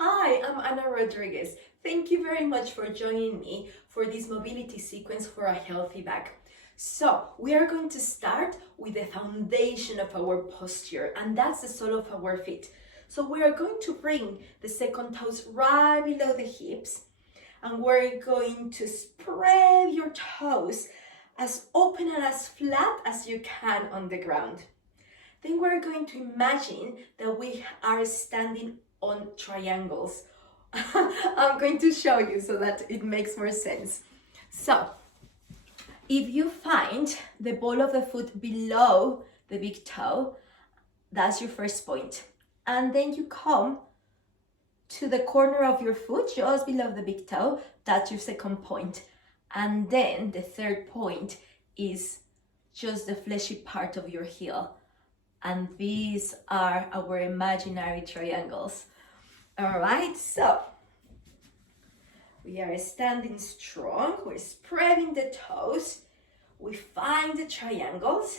Hi, I'm Ana Rodriguez. Thank you very much for joining me for this mobility sequence for a healthy back. So, we are going to start with the foundation of our posture, and that's the sole of our feet. So, we are going to bring the second toes right below the hips, and we're going to spread your toes as open and as flat as you can on the ground. Then we're going to imagine that we are standing on triangles. I'm going to show you so that it makes more sense. So, if you find the ball of the foot below the big toe, that's your first point. And then you come to the corner of your foot just below the big toe, that's your second point. And then the third point is just the fleshy part of your heel. And these are our imaginary triangles. All right, so we are standing strong, we're spreading the toes, we find the triangles,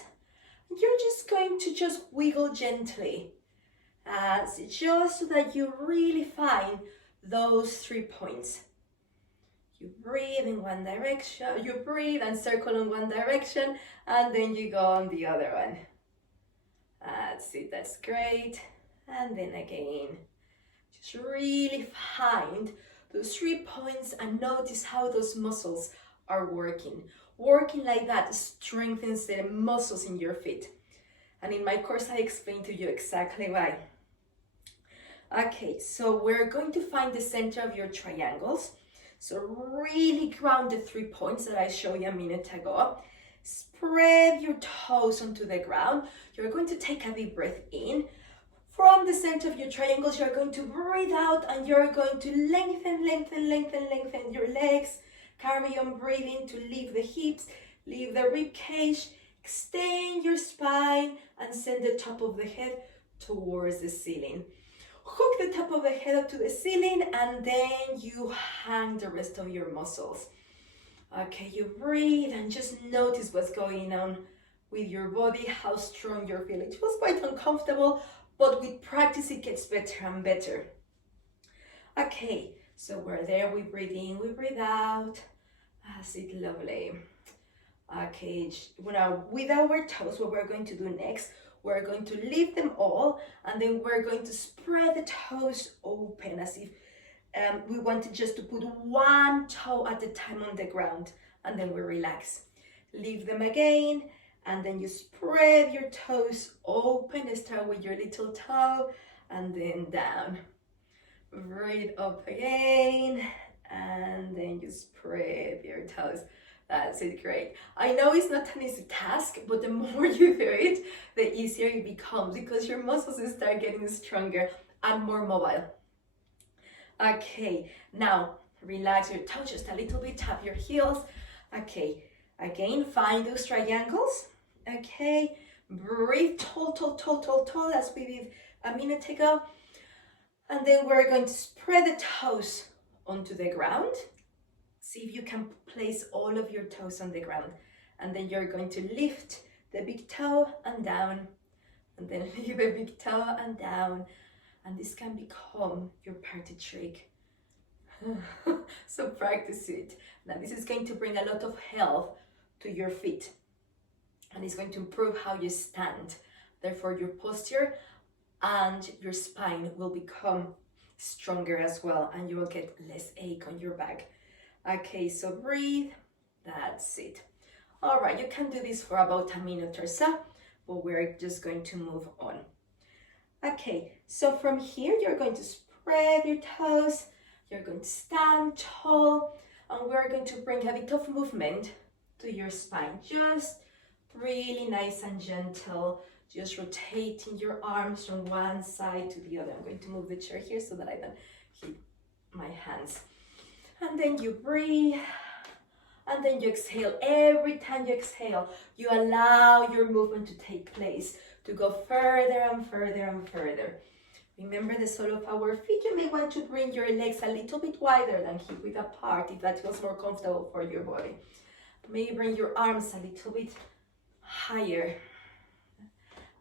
and you're just going to just wiggle gently, just so that you really find those 3 points. You breathe in one direction, you breathe and circle in one direction, and then you go on the other one. That's it, that's great. And then again, just really find those 3 points and notice how those muscles are working. Working like that strengthens the muscles in your feet. And in my course, I explain to you exactly why. Okay, so we're going to find the center of your triangles. So really ground the 3 points that I showed you a minute ago. Spread your toes onto the ground. You're going to take a deep breath in. From the center of your triangles, you're going to breathe out and you're going to lengthen your legs. Carry on breathing to leave the hips, leave the rib cage, extend your spine and send the top of the head towards the ceiling. Hook the top of the head up to the ceiling and then you hang the rest of your muscles. Okay, you breathe and just notice what's going on with your body, how strong you're feeling. It was quite uncomfortable, but with practice it gets better and better. Okay, so we're there, we breathe in, we breathe out. That's it, lovely. Okay, now with our toes, what we're going to do next, we're going to lift them all and then we're going to spread the toes open as if we wanted just to put one toe at a time on the ground and then we relax. Leave them again and then you spread your toes open. Start with your little toe and then down. Breathe up again and then you spread your toes. That's it, great. I know it's not an easy task, but the more you do it, the easier it becomes because your muscles start getting stronger and more mobile. Okay, now relax your toes just a little bit, tap your heels. Okay, again, find those triangles. Okay, breathe tall as we did a minute ago. And then we're going to spread the toes onto the ground. See if you can place all of your toes on the ground. And then you're going to lift the big toe and down. And then leave the big toe and down. And this can become your party trick. So practice it. Now this is going to bring a lot of health to your feet. And it's going to improve how you stand. Therefore your posture and your spine will become stronger as well. And you will get less ache on your back. Okay, so breathe. That's it. All right, you can do this for about a minute or so. But we're just going to move on. Okay, so from here, you're going to spread your toes, you're going to stand tall, and we're going to bring a bit of movement to your spine. Just really nice and gentle, just rotating your arms from one side to the other. I'm going to move the chair here so that I don't hit my hands. And then you breathe, and then you exhale. Every time you exhale, you allow your movement to take place, to go further and further and further. Remember the sole of our feet. You may want to bring your legs a little bit wider than hip width apart if that feels more comfortable for your body. Maybe bring your arms a little bit higher.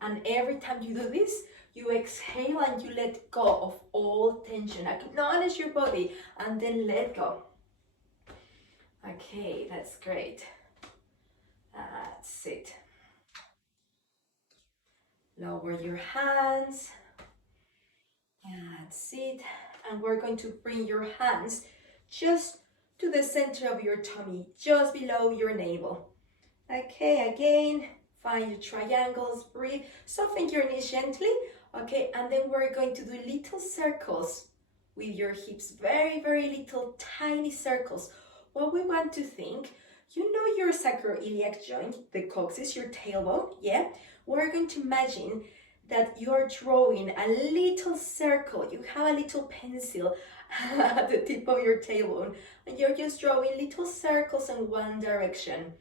And every time you do this, you exhale and you let go of all tension tension. Acknowledge your body and then let go. Okay, that's great. That's it. Lower your hands. That's it. And we're going to bring your hands just to the center of your tummy, just below your navel. Okay, again, find your triangles, breathe, soften your knees gently. Okay, and then we're going to do little circles with your hips, very, very little tiny circles. What we want to think, you know your sacroiliac joint, the coccyx, your tailbone, yeah? We're going to imagine that you're drawing a little circle. You have a little pencil at the tip of your tailbone, and you're just drawing little circles in one direction.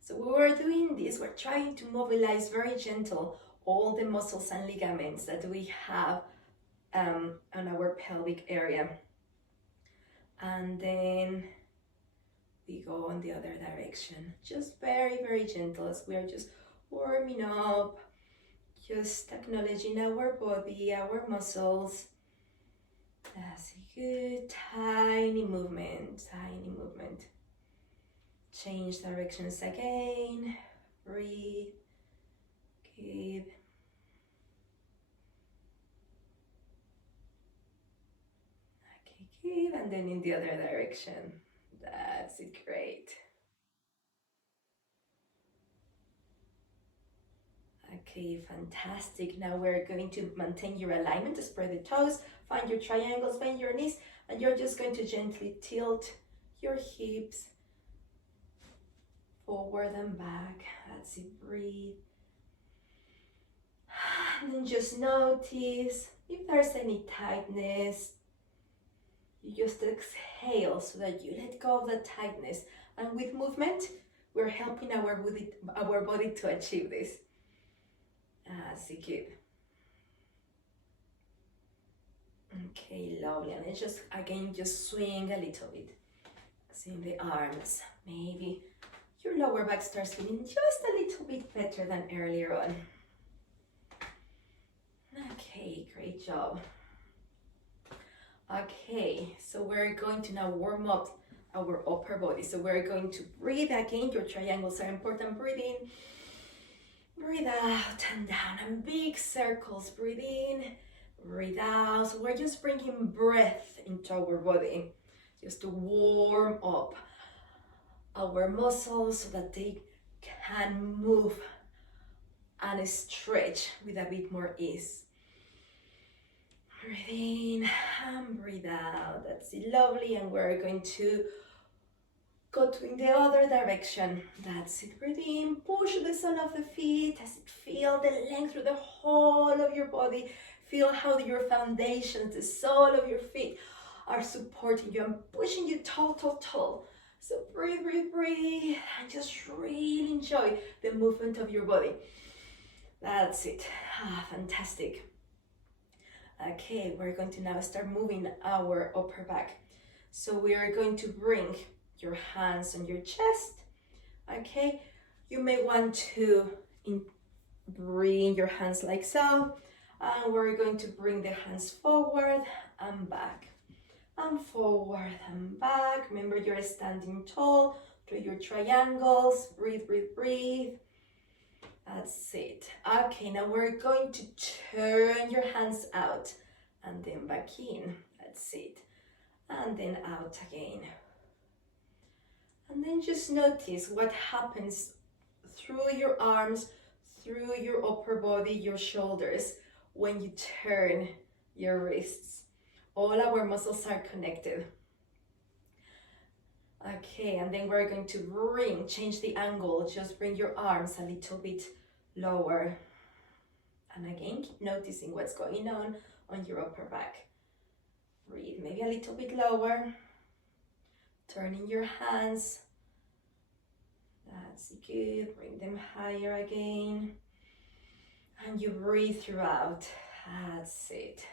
So when we're doing this, we're trying to mobilize very gentle all the muscles and ligaments that we have on our pelvic area. And then we go on the other direction. Just very, very gentle as we're just warming up, just acknowledging our body, our muscles. That's good. Tiny movement, tiny movement. Change directions again. Breathe. Keep. Okay, keep. And then in the other direction. That's it, great. Okay, fantastic. Now we're going to maintain your alignment, spread the toes, find your triangles, bend your knees, and you're just going to gently tilt your hips forward and back. That's it, breathe. And then just notice if there's any tightness. You just exhale so that you let go of the tightness. And with movement, we're helping our body to achieve this. That's good. Okay, lovely. And then just, again, just swing a little bit. Swing the arms. Maybe your lower back starts feeling just a little bit better than earlier on. Okay, great job. Okay, so we're going to now warm up our upper body. So we're going to breathe again. Your triangles are important. Breathe in, breathe out and down, and big circles. Breathe in, breathe out. So we're just bringing breath into our body, just to warm up our muscles so that they can move and stretch with a bit more ease. Breathe in and breathe out. That's it, lovely. And we're going to go to in the other direction. That's it, breathe in, push the sole of the feet as it feel the length through the whole of your body. Feel how your foundations, the sole of your feet are supporting you and pushing you tall, tall, tall. So breathe, breathe, breathe, and just really enjoy the movement of your body. That's it. Fantastic. Okay, we're going to now start moving our upper back. So we are going to bring your hands on your chest. Okay, you may want to bring your hands like so. And we're going to bring the hands forward and back. And forward and back. Remember, you're standing tall. Do your triangles. Breathe, breathe, breathe. That's it. Okay, now we're going to turn your hands out and then back in. That's it. And then out again. And then just notice what happens through your arms, through your upper body, your shoulders, when you turn your wrists. All our muscles are connected. Okay, and then we're going to change the angle. Just bring your arms a little bit lower. And again, keep noticing what's going on your upper back. Breathe, maybe a little bit lower. Turning your hands. That's good. Bring them higher again. And you breathe throughout. That's it.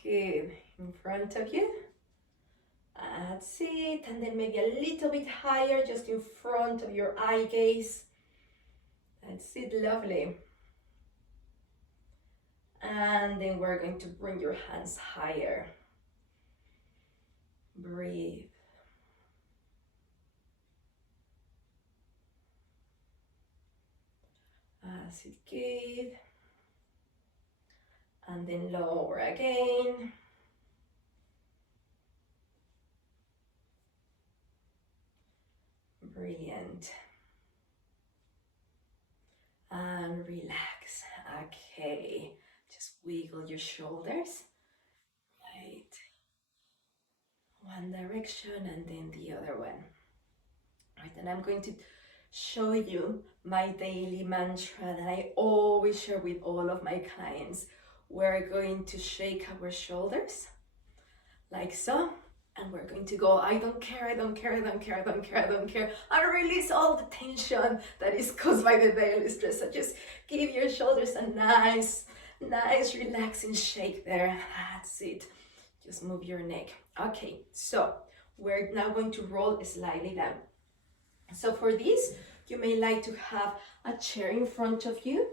Good. In front of you. That's it. And then maybe a little bit higher, just in front of your eye gaze. That's it. Lovely. And then we're going to bring your hands higher. Breathe. As it good. And then lower again. Brilliant. And relax. Okay. Just wiggle your shoulders. Right. One direction and then the other one. Right, and I'm going to show you my daily mantra that I always share with all of my clients. We're going to shake our shoulders like so, and we're going to go, I don't care, I don't care, I don't care, I don't care, I don't care, and release all the tension that is caused by the daily stress. So just give your shoulders a nice relaxing shake there. That's it. Just move your neck. Okay, so we're now going to roll slightly down. So for this, you may like to have a chair in front of you.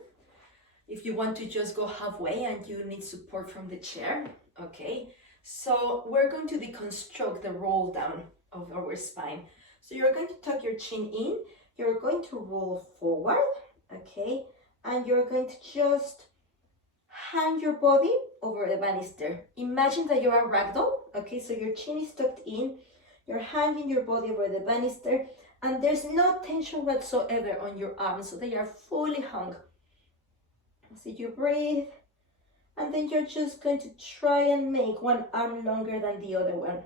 If you want to just go halfway and you need support from the chair, okay. So we're going to deconstruct the roll down of our spine. So you're going to tuck your chin in, you're going to roll forward, okay, and you're going to just hang your body over the banister. Imagine that you're a ragdoll, okay, so your chin is tucked in, you're hanging your body over the banister, and there's no tension whatsoever on your arms, so they are fully hung. So you breathe, and then you're just going to try and make one arm longer than the other one.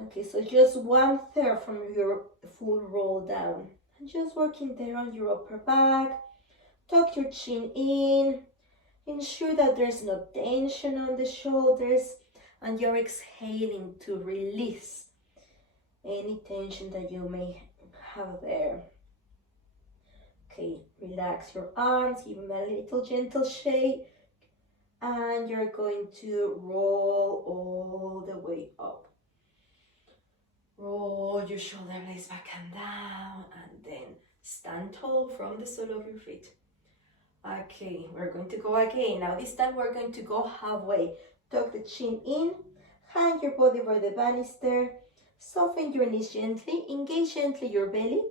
Okay, so just 1/3 from your full roll down. And just working there on your upper back. Tuck your chin in. Ensure that there's no tension on the shoulders, and you're exhaling to release any tension that you may have there. Okay, relax your arms, give them a little gentle shake, and you're going to roll all the way up. Roll your shoulder blades back and down, and then stand tall from the sole of your feet. Okay, we're going to go again. Now this time we're going to go halfway. Tuck the chin in, hang your body over the banister, soften your knees gently, engage gently your belly,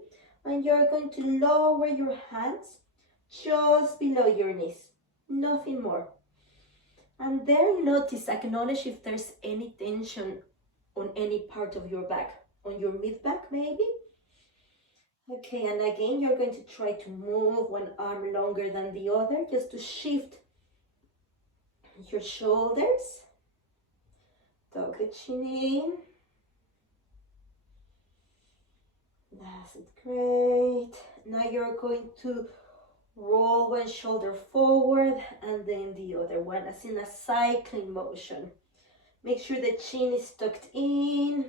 and you're going to lower your hands just below your knees, nothing more. And then notice, acknowledge if there's any tension on any part of your back, on your mid-back maybe. Okay, and again, you're going to try to move one arm longer than the other, just to shift your shoulders. Tuck the chin in. That's it, great. Now you're going to roll one shoulder forward and then the other one, as in a cycling motion. Make sure the chin is tucked in.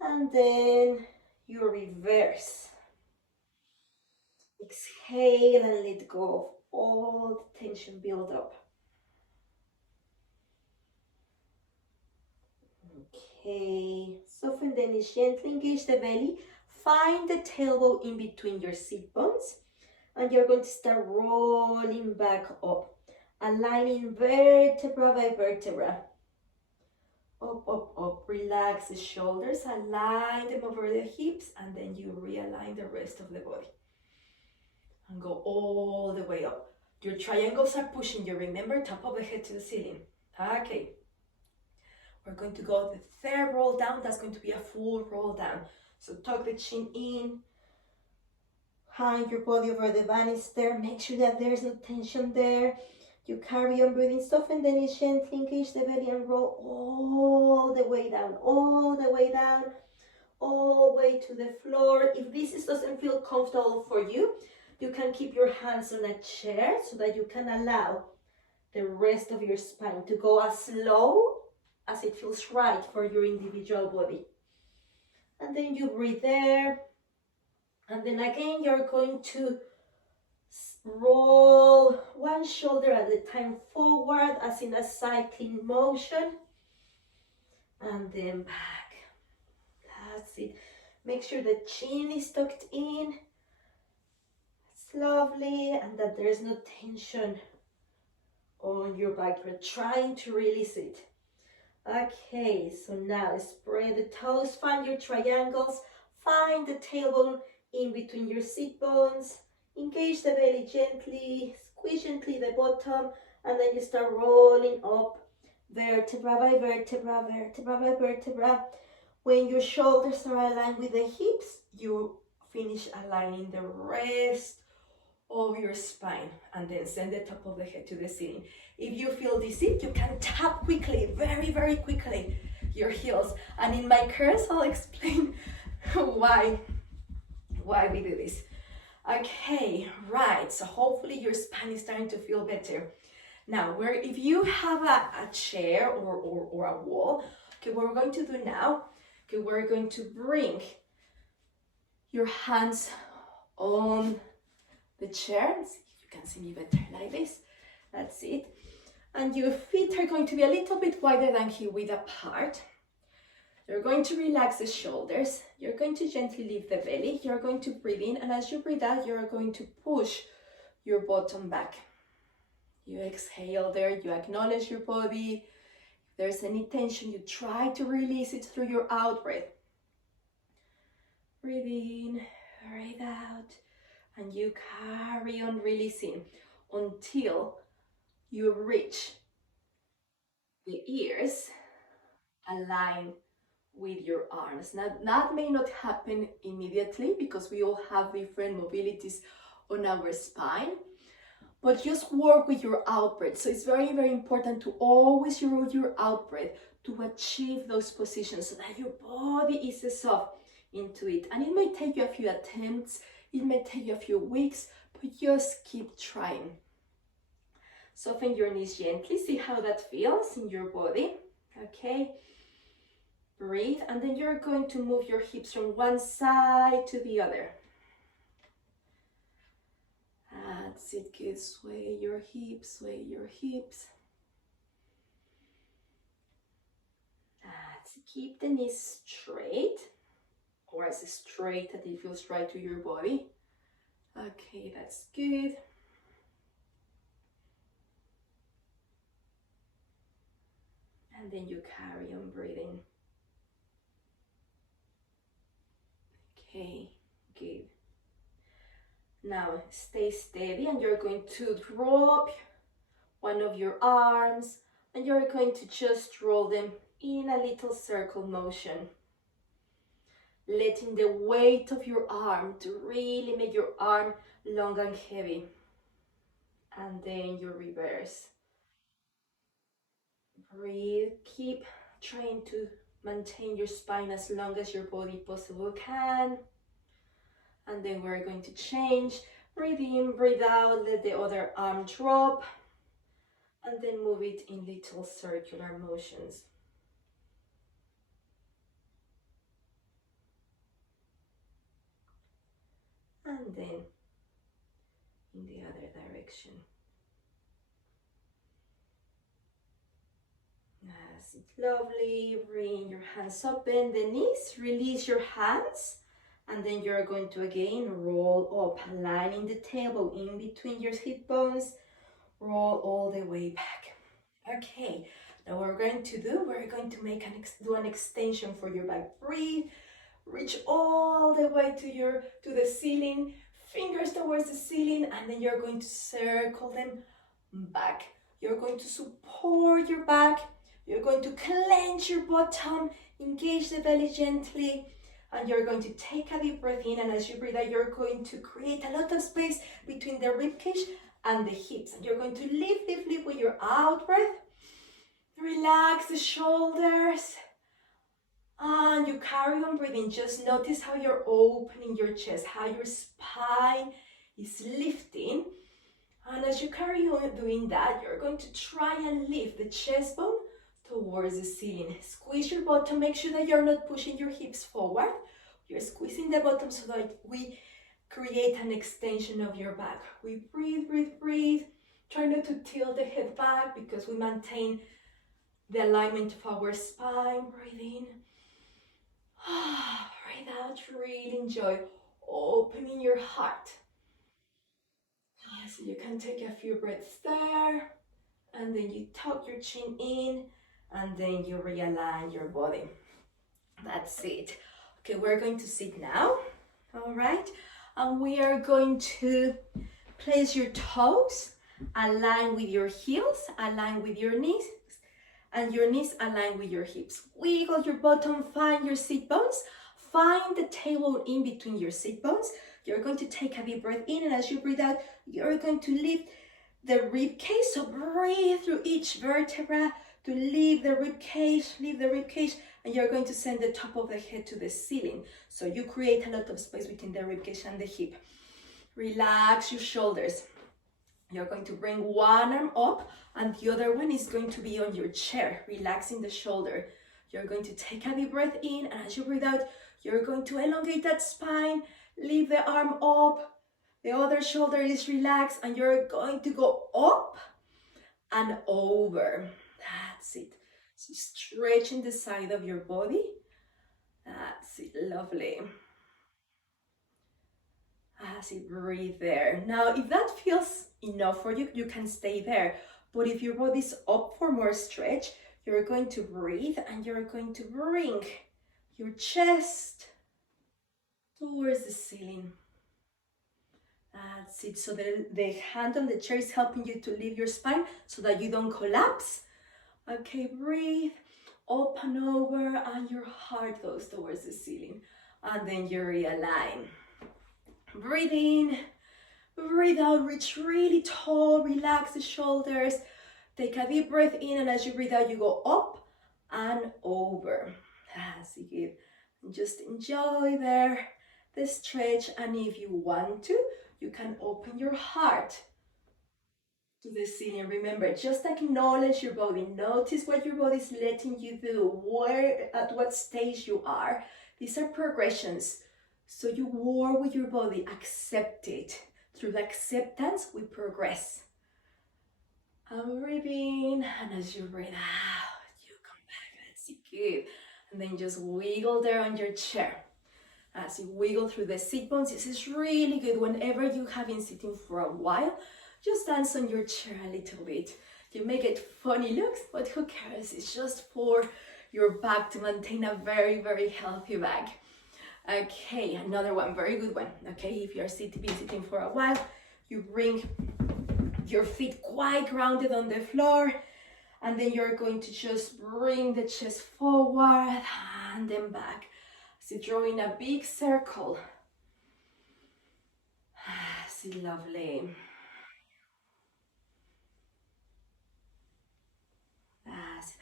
And then you reverse. Exhale and let go of all the tension build up. Okay, soften the knees gently, engage the belly. Find the tailbone in between your sit bones, and you're going to start rolling back up, aligning vertebra by vertebra. Up, up, up. Relax the shoulders, align them over the hips, and then you realign the rest of the body. And go all the way up. Your triangles are pushing you, remember, top of the head to the ceiling. Okay. We're going to go the third roll down. That's going to be a full roll down. So tuck the chin in, hang your body over the banister, make sure that there's no tension there. You carry on breathing, soften the knees gently, engage the belly and roll all the way down, all the way down, all the way to the floor. If this doesn't feel comfortable for you, you can keep your hands on a chair so that you can allow the rest of your spine to go as slow as it feels right for your individual body. And then you breathe there. And then again, you're going to roll one shoulder at a time forward, as in a cycling motion. And then back. That's it. Make sure the chin is tucked in. lovely, and that there is no tension on your back. You're trying to release it. Okay, so now spread the toes, find your triangles, find the tailbone in between your sit bones, engage the belly gently, squeeze gently the bottom, and then you start rolling up vertebra by vertebra, vertebra by vertebra. When your shoulders are aligned with the hips, you finish aligning the rest of your spine, and then send the top of the head to the ceiling. If you feel dizzy, you can tap quickly, very quickly, your heels. And in my curls, I'll explain why we do this. Okay, right, so hopefully your spine is starting to feel better. Now, if you have a chair or a wall, okay, what we're going to do now, okay, we're going to bring your hands on the chair. You can see me better like this. That's it. And your feet are going to be a little bit wider than heel width apart. You're going to relax the shoulders. You're going to gently lift the belly. You're going to breathe in, and as you breathe out, you're going to push your bottom back. You exhale there, you acknowledge your body. If there's any tension, you try to release it through your out breath. Breathe in, breathe out, and you carry on releasing until you reach the ears align with your arms. Now, that may not happen immediately because we all have different mobilities on our spine, but just work with your out breath. So it's very important to always use your out breath to achieve those positions so that your body eases off into it. And it may take you a few attempts, it may take you a few weeks, but just keep trying. Soften your knees gently, see how that feels in your body. Okay, breathe, and then you're going to move your hips from one side to the other. That's it, good. Sway your hips, sway your hips. That's it. Keep the knees straight, or as straight as it feels right to your body. Okay, that's good. And then you carry on breathing. Okay, good. Now stay steady, and you're going to drop one of your arms, and you're going to just roll them in a little circle motion, letting the weight of your arm to really make your arm long and heavy. And then you reverse. Breathe, keep trying to maintain your spine as long as your body possibly can. And then we're going to change. Breathe in, breathe out, let the other arm drop, and then move it in little circular motions. And then in the other direction. That's lovely. Bring your hands up, bend the knees, release your hands, and then you're going to again roll up, aligning the tailbone in between your hip bones. Roll all the way back. Okay, now what we're going to do, we're going to do an extension for your back. Breathe, reach all the way to the ceiling, fingers towards the ceiling, and then you're going to circle them back. You're going to support your back. You're going to clench your bottom, engage the belly gently, and you're going to take a deep breath in, and as you breathe out, you're going to create a lot of space between the ribcage and the hips, and you're going to lift with your out breath. Relax the shoulders, and you carry on breathing. Just notice how you're opening your chest, how your spine is lifting, and as you carry on doing that, you're going to try and lift the chest bone towards the ceiling. Squeeze your bottom, make sure that you're not pushing your hips forward. You're squeezing the bottom so that we create an extension of your back. We breathe. Try not to tilt the head back because we maintain the alignment of our spine. Breathe in. Breathe out. Really enjoy opening your heart. So you can take a few breaths there, and then you tuck your chin in, and then you realign your body. That's it. Okay, we're going to sit now, all right? And we are going to place your toes, align with your heels, align with your knees, and your knees align with your hips. Wiggle your bottom, find your sit bones, find the tailbone in between your sit bones. You're going to take a deep breath in, and as you breathe out, you're going to lift the rib cage. So breathe through each vertebra to lift the rib cage, and you're going to send the top of the head to the ceiling. So you create a lot of space between the rib cage and the hip. Relax your shoulders. You're going to bring one arm up and the other one is going to be on your chair, relaxing the shoulder. You're going to take a deep breath in, and as you breathe out, you're going to elongate that spine, lift the arm up, the other shoulder is relaxed, and you're going to go up and over. That's it. So stretching the side of your body. That's it, lovely. As you breathe there. Now, if that feels enough for you, you can stay there. But if your body's up for more stretch, you're going to breathe and you're going to bring your chest towards the ceiling. That's it. So the hand on the chair is helping you to lift your spine so that you don't collapse. Okay, breathe up and over, and your heart goes towards the ceiling. And then you realign. Breathe in, breathe out, reach really tall, relax the shoulders. Take a deep breath in, and as you breathe out, you go up and over. That's it. And just enjoy there the stretch, and if you want to, you can open your heart to the ceiling. Remember, just acknowledge your body. Notice what your body is letting you do, at what stage you are. These are progressions. So you war with your body, accept it. Through the acceptance, we progress. And breathe in, and as you breathe out, you come back. That's good. And then just wiggle there on your chair. As you wiggle through the sit bones, this is really good. Whenever you have been sitting for a while, just dance on your chair a little bit. You may get funny looks, but who cares? It's just for your back to maintain a very, very healthy back. Okay, another one, very good one. Okay, if you're been sitting for a while, you bring your feet quite grounded on the floor, and then you're going to just bring the chest forward and then back. So drawing a big circle. See, lovely.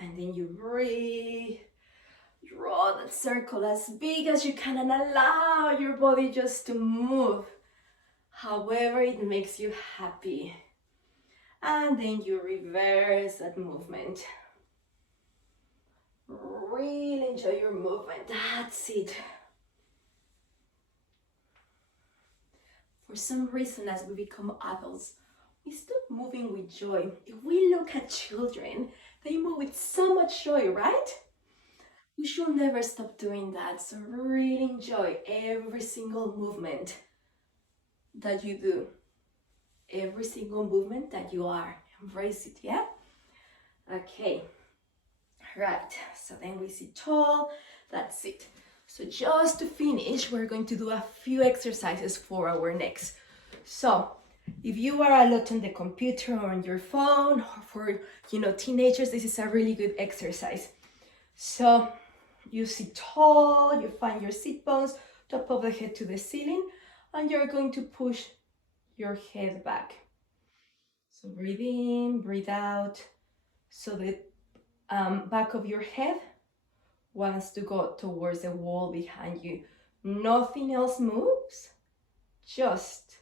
And then you breathe. Draw that circle as big as you can and allow your body just to move however it makes you happy. And then you reverse that movement. Really enjoy your movement. That's it. For some reason, as we become adults, we stop moving with joy. If we look at children, they move with so much joy, right? We should never stop doing that. So really enjoy every single movement that you do. Every single movement that you are. Embrace it, yeah? Okay. Right. So then we sit tall. That's it. So just to finish, we're going to do a few exercises for our necks. So if you are a lot on the computer or on your phone, or for teenagers, this is a really good exercise. So you sit tall, you find your sit bones, top of the head to the ceiling, and you're going to push your head back. So breathe in, breathe out. So the back of your head wants to go towards the wall behind you. Nothing else moves, just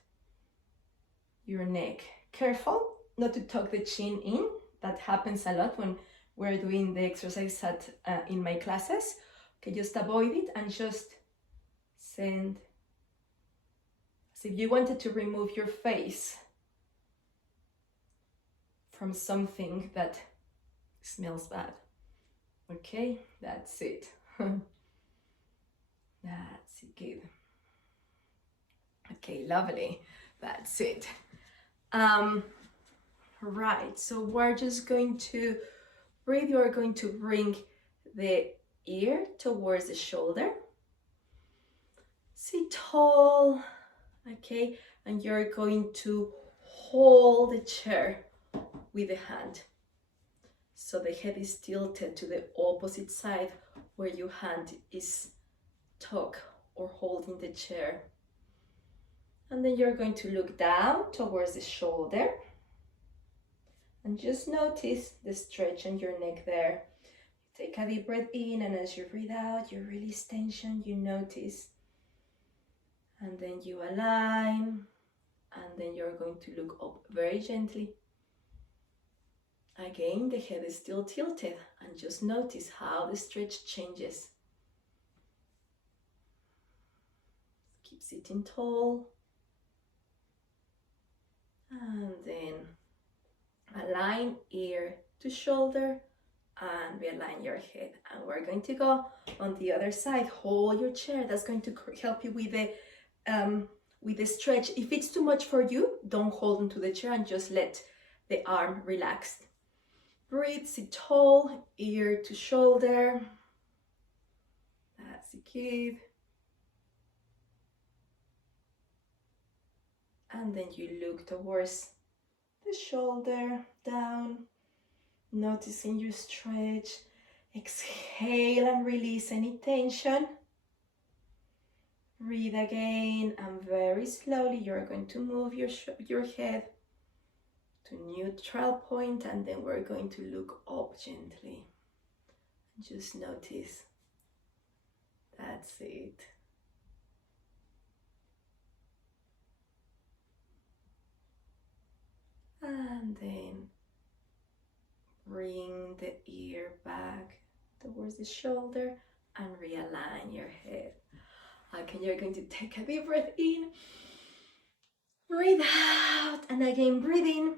your neck. Careful not to tuck the chin in. That happens a lot when we're doing the exercise in my classes. Okay, just avoid it and just send. As if you wanted to remove your face from something that smells bad. Okay, that's it. That's it, good. Okay, lovely. That's it. Right, so we're just going to breathe. You're going to bring the ear towards the shoulder. Sit tall, okay? And you're going to hold the chair with the hand. So the head is tilted to the opposite side where your hand is tucked or holding the chair. And then you're going to look down towards the shoulder and just notice the stretch on your neck there. Take a deep breath in, and as you breathe out, you release tension, you notice. And then you align, and then you're going to look up very gently. Again, the head is still tilted, and just notice how the stretch changes. Keep sitting tall. And then align ear to shoulder and realign your head. And we're going to go on the other side. Hold your chair. That's going to help you with the stretch. If it's too much for you, don't hold onto the chair and just let the arm relax. Breathe, sit tall, ear to shoulder. That's good. And then you look towards the shoulder, down, noticing your stretch. Exhale and release any tension. Breathe again, and very slowly you're going to move your head to neutral point, and then we're going to look up gently. Just notice. That's it. And then bring the ear back towards the shoulder and realign your head. Okay, you're going to take a deep breath in, breathe out, and again breathe in,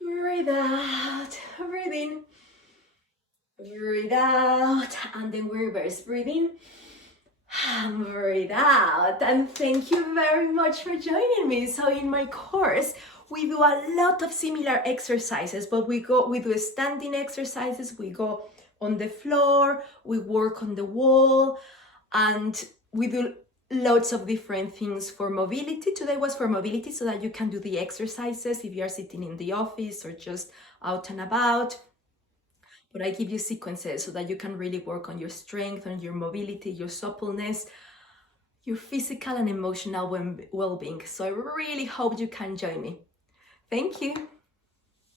breathe out, breathe in, breathe out, and then we reverse, breathe in, and breathe out. And thank you very much for joining me. So in my course, we do a lot of similar exercises, but we do standing exercises, we go on the floor, we work on the wall, and we do lots of different things for mobility. Today was for mobility so that you can do the exercises if you are sitting in the office or just out and about. But I give you sequences so that you can really work on your strength, on your mobility, your suppleness, your physical and emotional well-being. So I really hope you can join me. Thank you.